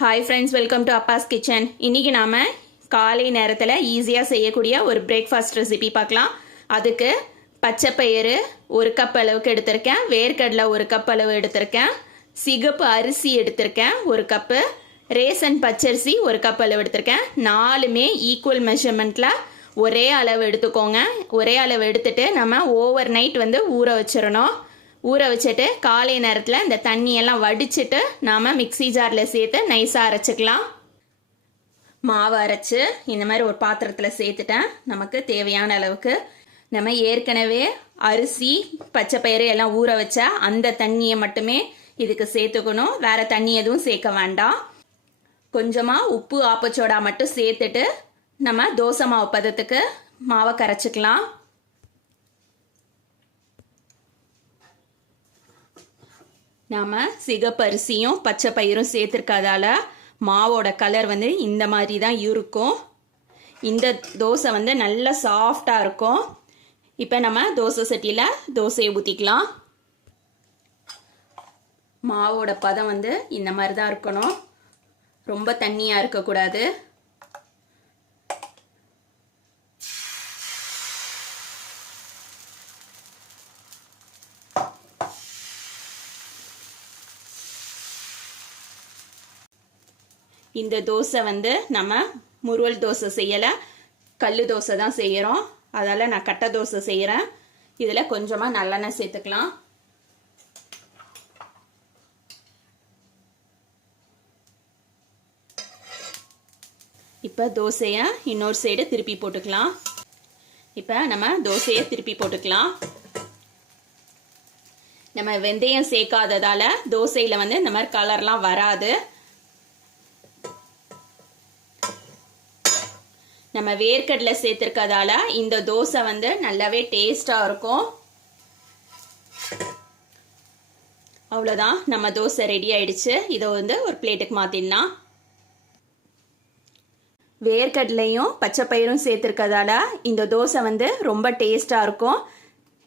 Hi friends, welcome to Abbas kitchen. இன்றைக்கி நாம் காலை நேரத்தில் ஈஸியாக செய்யக்கூடிய ஒரு பிரேக்ஃபாஸ்ட் ரெசிபி பார்க்கலாம். அதுக்கு பச்சைப்பயிறு 1 கப் அளவுக்கு எடுத்திருக்கேன், வேர்க்கடலை 1 கப் அளவு எடுத்திருக்கேன், சிகப்பு அரிசி எடுத்திருக்கேன் 1 கப்பு, ரேசன் பச்சரிசி 1 கப் அளவு எடுத்திருக்கேன். 4மே ஈக்குவல் மெஷர்மெண்ட்டில் ஒரே அளவு எடுத்துக்கோங்க. ஒரே அளவு எடுத்துகிட்டு நம்ம ஓவர் நைட் ஊற வச்சிடணும். ஊற வச்சுட்டு காலை நேரத்தில் இந்த தண்ணியெல்லாம் வடிச்சிட்டு நாம் மிக்ஸி ஜாரில் சேர்த்து நைஸாக அரைச்சிக்கலாம். மாவு அரைச்சி இந்த மாதிரி ஒரு பாத்திரத்தில் சேர்த்துட்டேன். நமக்கு தேவையான அளவுக்கு நம்ம ஏற்கனவே அரிசி பச்சைப்பயிறு எல்லாம் ஊற வச்ச அந்த தண்ணியை மட்டுமே இதுக்கு சேர்த்துக்கணும். வேறு தண்ணி எதுவும் சேர்க்க வேண்டாம். கொஞ்சமாக உப்பு ஆப்பச்சோடா மட்டும் சேர்த்துட்டு நம்ம தோசை மாவு பதத்துக்கு மாவை கரைச்சிக்கலாம். நாம் சிகப்பரிசியும் பச்சை பயிரும் சேர்த்துருக்கதால மாவோட கலர் இந்த மாதிரி தான் இருக்கும். இந்த தோசை நல்லா சாஃப்டாக இருக்கும். இப்போ நம்ம தோசை சட்டியில் தோசையை ஊற்றிக்கலாம். மாவோட பதம் இந்த மாதிரி தான் இருக்கணும். ரொம்ப தண்ணியாக இருக்கக்கூடாது. இந்த தோசை நம்ம முருவல் தோசை செய்யலை, கல் தோசை தான் செய்கிறோம். அதால் நான் கட்டை தோசை செய்கிறேன். இதில் கொஞ்சமாக நல்லெண்ணெய் சேர்த்துக்கலாம். இப்போ தோசையை இன்னொரு சைடு திருப்பி போட்டுக்கலாம். இப்போ நம்ம தோசையை திருப்பி போட்டுக்கலாம். நம்ம வெந்தயம் சேர்க்காததால தோசையில் இந்த மாதிரி கலர்லாம் வராது. நம்ம வேர்க்கடலை சேர்த்துருக்கதால இந்த தோசை நல்லாவே டேஸ்டாக இருக்கும். அவ்வளோதான், நம்ம தோசை ரெடி ஆயிடுச்சு. இதை ஒரு பிளேட்டுக்கு மாற்றிடலாம். வேர்க்கடலையும் பச்சைப்பயிரும் சேர்த்துருக்கதால இந்த தோசை ரொம்ப டேஸ்டாக இருக்கும்.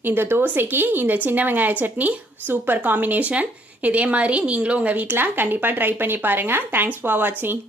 இந்த தோசைக்கு இந்த சின்ன வெங்காய சட்னி சூப்பர் காம்பினேஷன். இதே மாதிரி நீங்களும் உங்கள் வீட்டில் கண்டிப்பாக ட்ரை பண்ணி பாருங்கள். தேங்க்ஸ் ஃபார் வாட்சிங்.